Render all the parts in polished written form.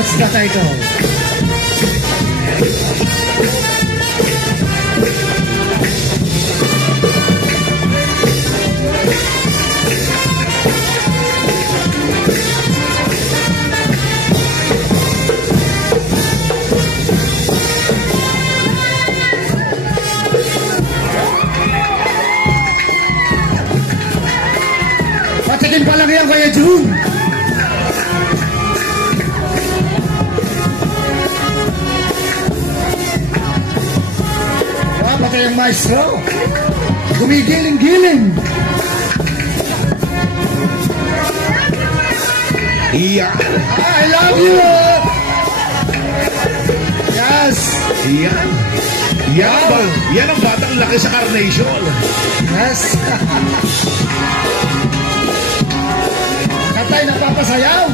What's the title? Patikin pa lang yan, Kuya June. Patay ang maestro. Gumigiling-giling. Yeah. I love you. Yes. Yan. Yan ang batang laki sa Carnation. Yes. Katay nagpapasayaw.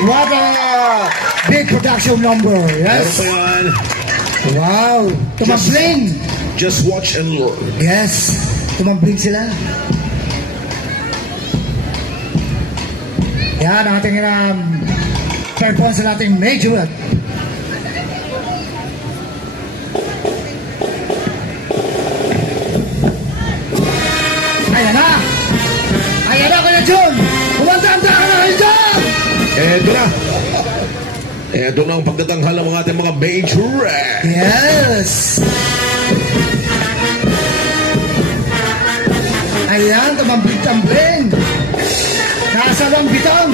What a big production number, yes? Wow, tumambling. Just watch and learn. Yes, tumambling sila. Yan ang ating performance sa ating major. Ayan na! Ayan na, Kuya Jun! Kumanta-anta ka na kayo dyan! Eto na. Eto na ang pagtatanghal ng mga ating mga major. Yes! Ayan, tumambling-tambling. Nasa lang bitang.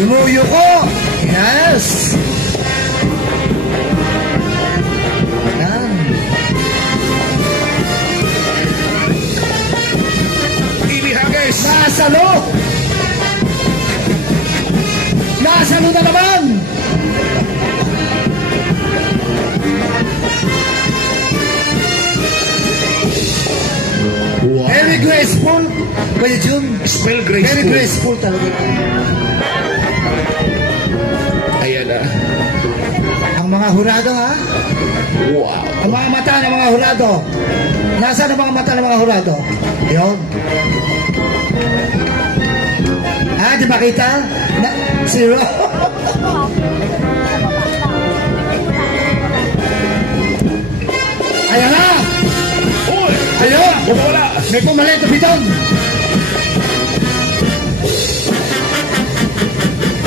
Imuyo ko! Yes! Ayan. Inihagis! Nasalo! Nasalo na naman! Wow. Very graceful. Kuya Jun. Spell graceful. Very graceful talaga. Ayan na. Ang mga hurado, ha? Wow. Ang mga mata ng mga hurado. Nasaan ang mga mata ng mga hurado? Yun. Di makita? Zero. Ayan na! Uy! Ayun! Wala! May pumalit na bitong!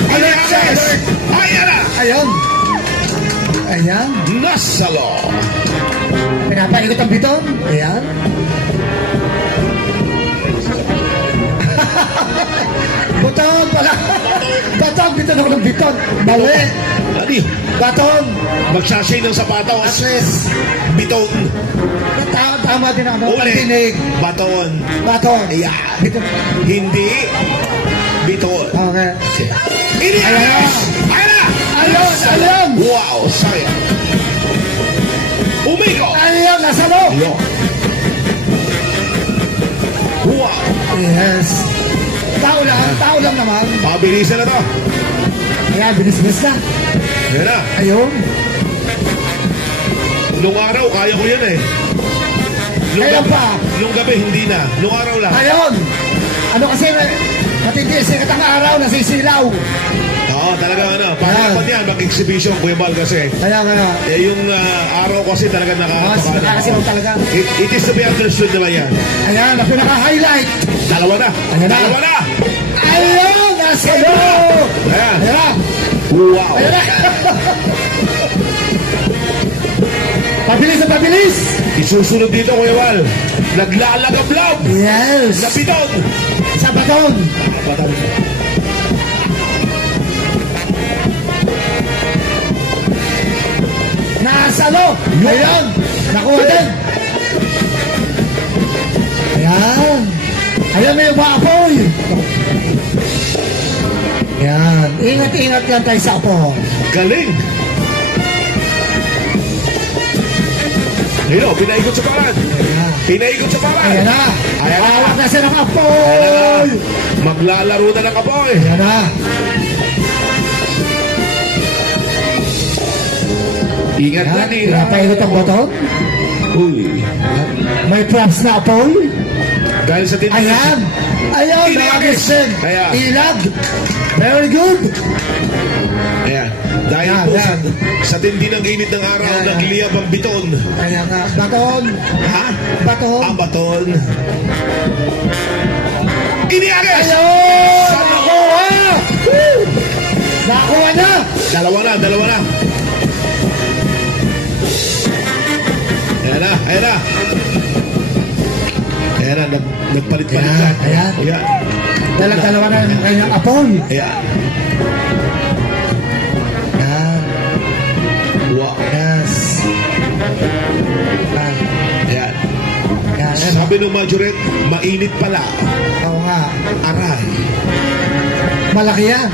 Alexis! Ayan na! Ayun! Ayan! Nasalo! Pinapaikot ang bitong! Ayan! Baton pala! Baton! Bitong ako ng bitong! Mali! Ano? Baton! Magsasay ng sapatos. Atlas! Bitong. Tama din ako. Uli. Pagtinig. Baton. Baton. Ayan. Bitong. Hindi. Biton. Okay. Iniayos! Ayan na! Ayun! Ayun! Wow! Sayang. Umiko! Ayun! Nasa loob! Yo. Wow! Yes. Tao lang naman. Pabilisan na to. Kaya, bilis-bilis na. Ayan na. Ayun. Nung araw, kaya ko yan eh. Kaya pa. Nung gabi, hindi na. Nung araw lang. Ayun. Ano kasi, matindi, sikat ang araw, nasisilaw. Oo, talaga ano. Pagkapan yan, mag-exhibition, Kuya Bal kasi. Kaya. Yung araw kasi talaga Nakakasilaw talaga. It is to be understood naman yan. Ayan, ang pinaka-highlight. Dalawa na. Ayan na. Dalawa na. Ayun, nasilo. Ayan. Ayan na. Wow. Ayan na. Pabilis na pabilis. Isusunod dito, Kuya Bal. Naglalagablab. Yes. Na piton. Sa baton. Baton. Nasalo. Ayan. Nakuha din. Ayan. Ayan, may umapoy. Ayan. Ingat-ingat lang tayo sa apoy. Galing. Ayun, pinaikot sa paran. Ayan. Pinaikot sa paran. Ayan na. Ayan na. Hawak na siya ng Ayan apoy. na. Maglalaro na ng kapoy. Ayan na. Ingat na Ayan. nila. Pinapaikot ang baton. Uy. May props na apoy. Dahil sa tindig. Ayan. Ayan. Ilag. Nakagising. Ayan. Ilag. Very good. Ayan. Dahil Ayan, po ayan. sa tindi ng init ng araw, Ayan. nagliyab ang biton. Ayan nga. Baton. Ha? Baton. Ang baton. Iniagis! Ayun! Saan Nakuha! Woo! Nakuha na! Dalawa na, dalawa na. Ayan na, ayan na. Ayan na, nagpalit-palit na. Ayan, ayan. Ayan. Dalawa na ng kanyang apoy. Ayan. Ayan. Wow. Yes. Ayan. Ayan. Ayan. Sabi ng Majorette, mainit pala. Oo nga. Aray. Malaki yan.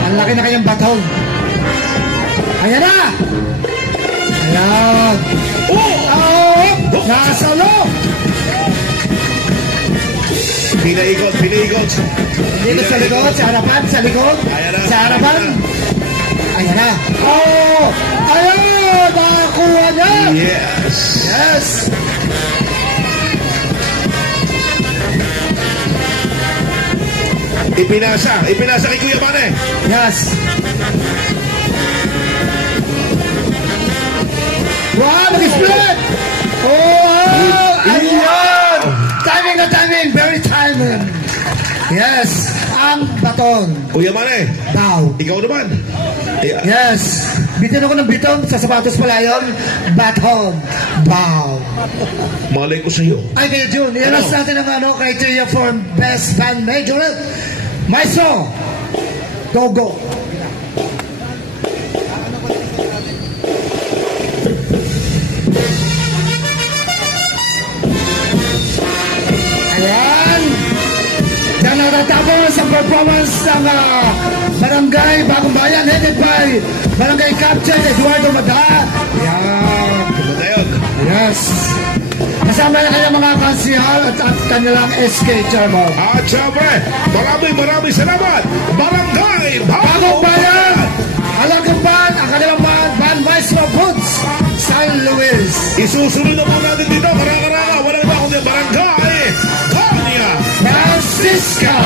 Ang laki na kanyang baton. Ayan na! Ayan. Oh! Nasalo! Pinaikot, pinaikot. Dito sa likod, sa harapan, sa likod. Ayan na. Sa harapan. Ayan na. Oh! Ayan! Nakakuha niya! Yes. Yes! Ipinasa kay Kuya Mane. Yes! Wow! Nag-split! Oh! Ayan! Timing na timing! Very timing! Yes! Ang baton. Kuya Mane, Bow. ikaw naman. Ayan. Yes! Bitin ako ng biton. Sa sapatos pala yun. Baton. Bow. Malay ko sa'yo. Ay, kaya June, i-announce natin ang criteria for Best Band Major. Maestro, go, go. Ayan. Diyan natatapos ang performance ng Barangay Bagong Bayan headed by Barangay Captain Eduardo Mada. Ayan. Ganda yun. Yes. Kasama na kanyang mga kansihal at kanilang SK Chairman. At syempre, maraming salamat. Barangay Bagong Bayan! Alagapan ang kanilang band Maestro Boots, San Luis. Isusunod na po natin dito. Karanga-ranga. Wala na ba akong Barangay Konya Francisca.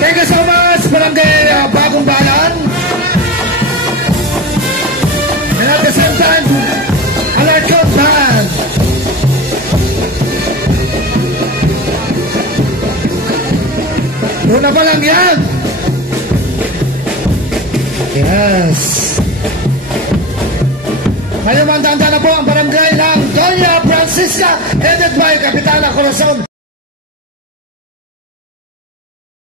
Thank you so much, Barangay Bagong Bayan. And at the same time, Alarcon Band. Una pa lang yan. Yes. Ngayon, mandanda na po ang barangay ng Doña Francisca, headed by Kapitana Corazon